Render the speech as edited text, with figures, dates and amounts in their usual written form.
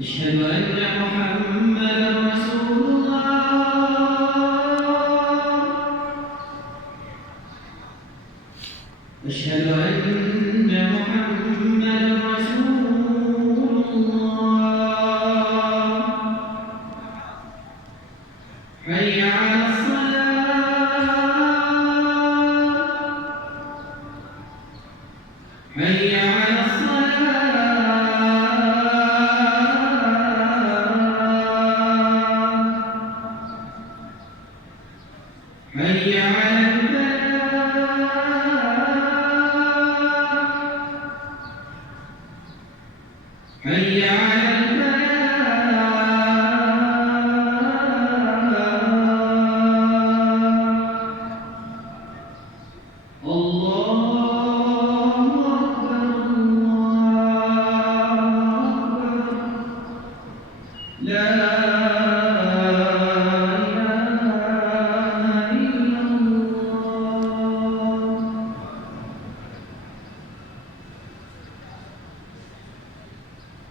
أشهد أن محمدا رسول الله. أشهد أن محمدا رسول الله. حي على الصلاة. حي على حي على الفلاح. حي على